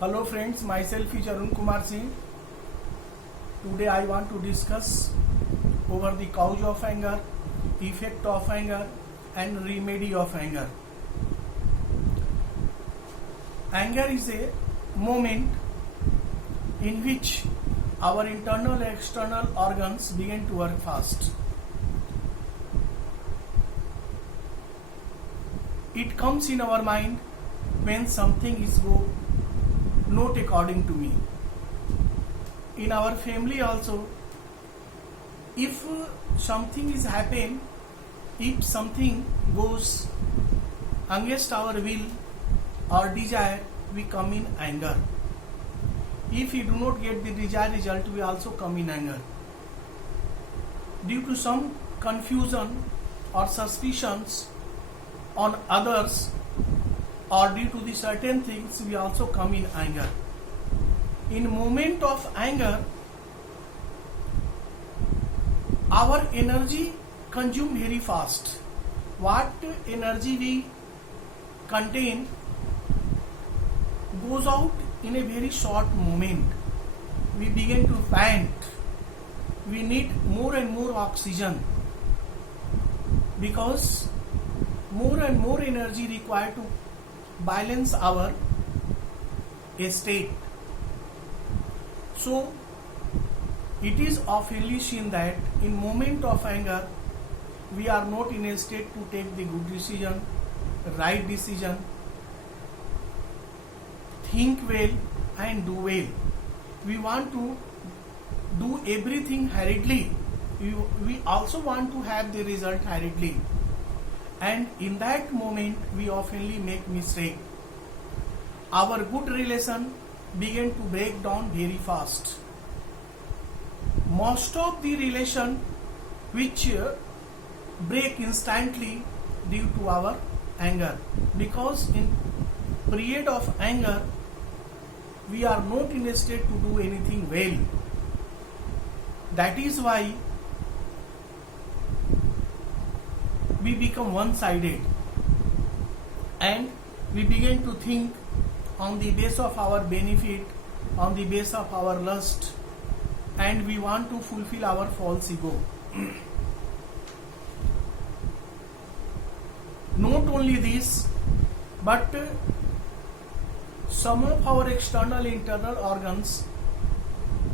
Hello friends, myself is Arun Kumar Singh. Today I want to discuss over the cause of anger, effect of anger and remedy of anger. Anger is a moment in which our internal and external organs begin to work fast. It comes in our mind when something is not according to me. In our family also, if something is happen, if something goes against our will or desire, we come in anger. If we do not get the desired result, we also come in anger. Due to some confusion or suspicions on others, or due to the certain things, we also come in anger. In moment of anger, our energy consume very fast. What energy we contain goes out in a very short moment. We begin to pant. We need more and more oxygen because more and more energy required to balance our state. So it is oftenly seen that in moment of anger we are not in a state to take the good decision, right decision, think well and do well. We want to do everything hurriedly. We also want to have the result hurriedly. And in that moment, we oftenly make mistake. Our good relation begin to break down very fast. Most of the relation which break instantly due to our anger, because in period of anger we are not in a state to do anything well. That is why we become one-sided and we begin to think on the base of our benefit, on the base of our lust, and we want to fulfill our false ego. Not only this, but some of our external internal organs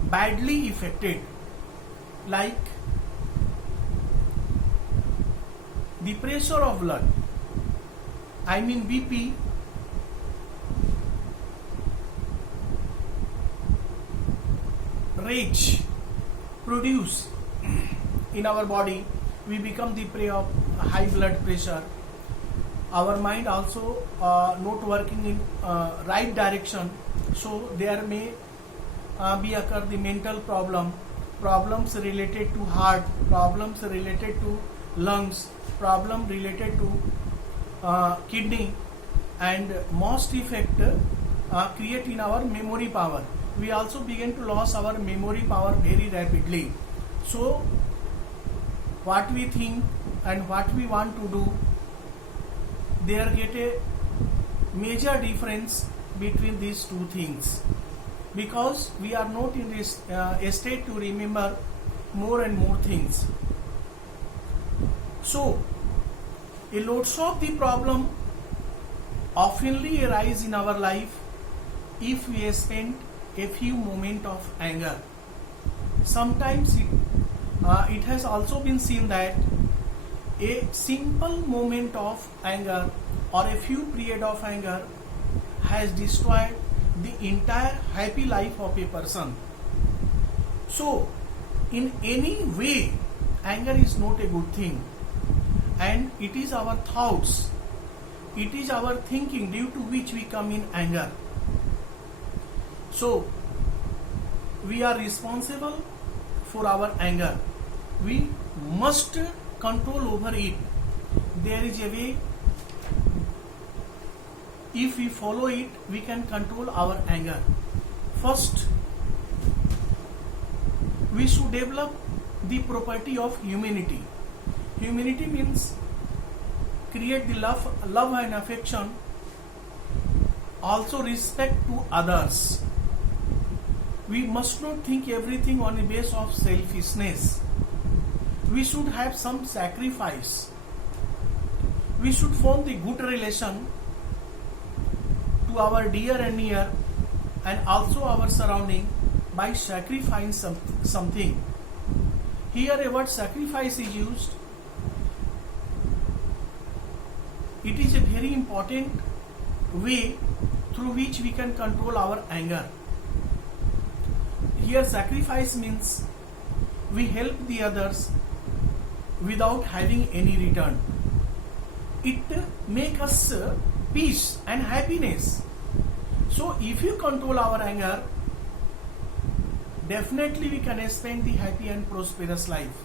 badly affected, like the pressure of blood, I mean BP, rage produce in our body. We become the prey of high blood pressure. Our mind also not working in right direction, so there may be occur the mental problems related to heart, problems related to lungs, problem related to kidney, and most effect create in our memory power. We also begin to lose our memory power very rapidly. So what we think and what we want to do, there get a major difference between these two things, because we are not in this state to remember more and more things. So a lots of the problem oftenly arise in our life if we spend a few moments of anger. Sometimes it has also been seen that a simple moment of anger or a few period of anger has destroyed the entire happy life of a person. So in any way, anger is not a good thing, and it is our thoughts, it is our thinking due to which we come in anger. So we are responsible for our anger. We must control over it. There is a way, if we follow it, we can control our anger. First, we should develop the property of humanity. Humanity means create the love and affection Also respect to others. We must not think everything on the basis of selfishness. We should have some sacrifice. We should form the good relation to our dear and near and also our surrounding by sacrificing something. Here a word sacrifice is used. It is a very important way through which we can control our anger. Here sacrifice means we help the others without having any return. It makes us peace and happiness. So if you control our anger, definitely we can spend the happy and prosperous life,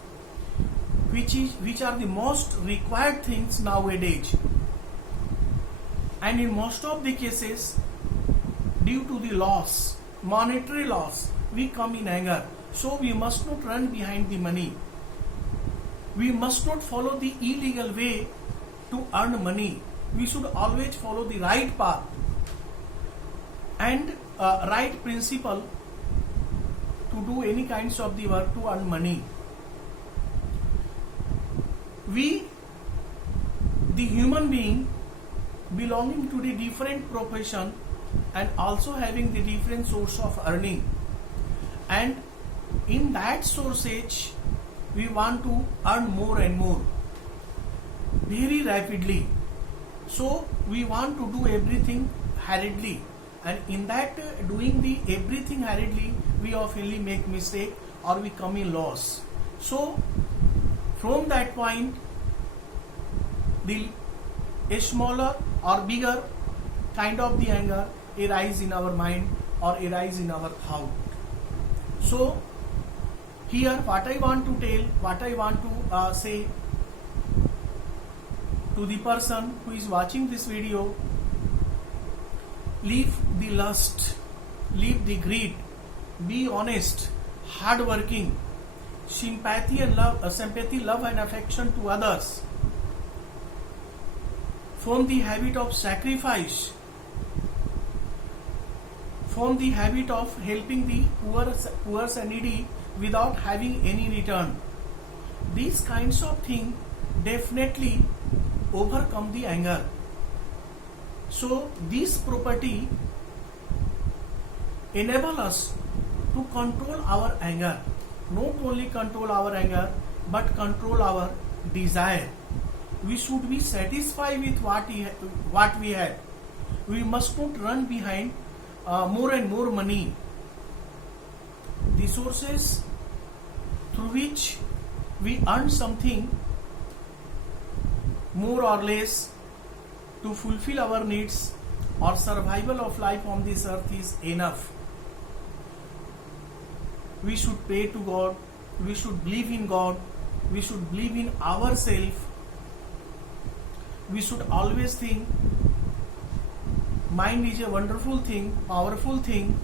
which are the most required things nowadays. And in most of the cases, due to the loss, monetary loss, we come in anger. So we must not run behind the money. We must not follow the illegal way to earn money. We should always follow the right path and right principle to do any kinds of the work to earn money. We, the human being, belonging to the different profession and also having the different source of earning, and in that sources we want to earn more and more very rapidly. So we want to do everything hurriedly, and in that doing the everything hurriedly, we oftenly make mistake or we come in loss. So from that point, a smaller or bigger kind of the anger arise in our mind or arise in our thought. So here what I want to tell, what I want to say to the person who is watching this video: leave the lust, leave the greed, be honest, hardworking, sympathy, love and affection to others. Form the habit of sacrifice. Form the habit of helping the poor and needy without having any return. These kinds of things definitely overcome the anger. So this property enable us to control our anger. Not only control our anger, but control our desire. We should be satisfied with what we have. We must not run behind more and more money. The sources through which we earn something more or less to fulfill our needs or survival of life on this earth is enough. We should pray to God. We should believe in God. We should believe in ourselves. We should always think mind is a wonderful thing, powerful thing.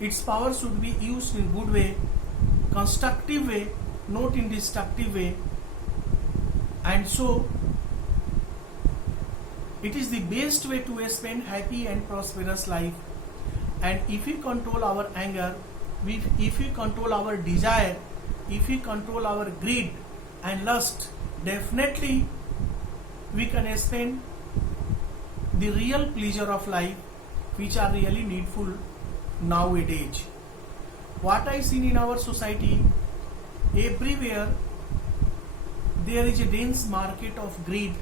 Its power should be used in good way, constructive way, not in destructive way. And so it is the best way to spend happy and prosperous life. And if we control our anger, if we control our desire, if we control our greed and lust, definitely we can spend the real pleasure of life, which are really needful nowadays. What I seen in our society, everywhere there is a dense market of greed,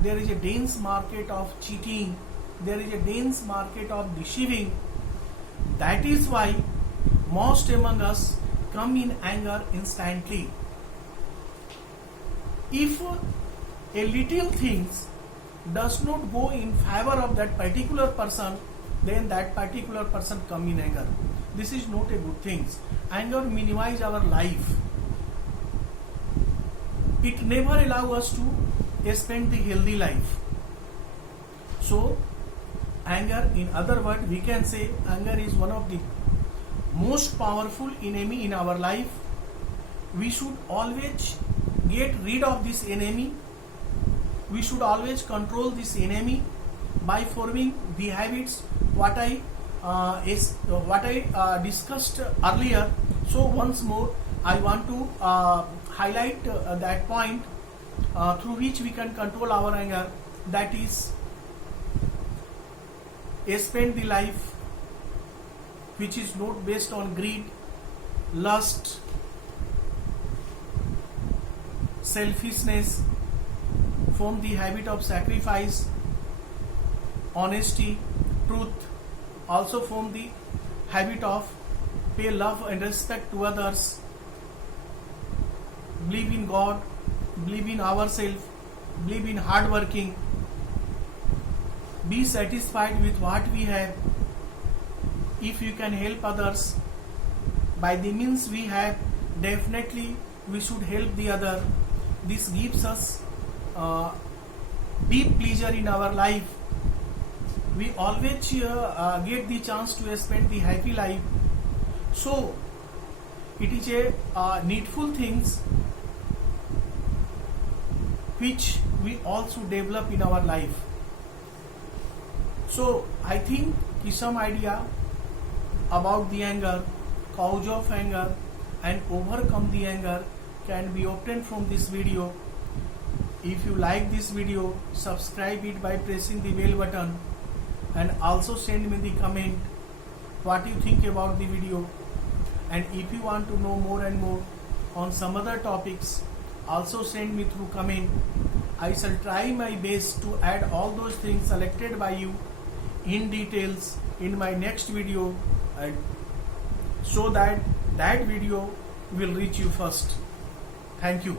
there is a dense market of cheating, there is a dense market of deceiving. That is why most among us come in anger instantly. If a little things does not go in favor of that particular person, then that particular person come in anger. This is not a good thing. Anger minimize our life. It never allow us to spend the healthy life. So anger, in other words, we can say anger is one of the most powerful enemy in our life. We should always get rid of this enemy. We should always control this enemy by forming the habits what I discussed earlier. So once more I want to highlight that point through which we can control our anger, that is spend the life which is not based on greed, lust, selfishness. Form the habit of sacrifice, honesty, truth. Also form the habit of pay love and respect to others. Believe in God, believe in ourselves, believe in hard working. Be satisfied with what we have. If you can help others by the means we have, definitely we should help the other. This gives us deep pleasure in our life. We always get the chance to spend the happy life. So it is a needful things which we also develop in our life. So I think some idea about the anger, cause of anger and overcome the anger can be obtained from this video. If you like this video, subscribe it by pressing the bell button, and also send me the comment what you think about the video. And if you want to know more and more on some other topics, also send me through comment. I shall try my best to add all those things selected by you in details in my next video, and so that video will reach you first. Thank you.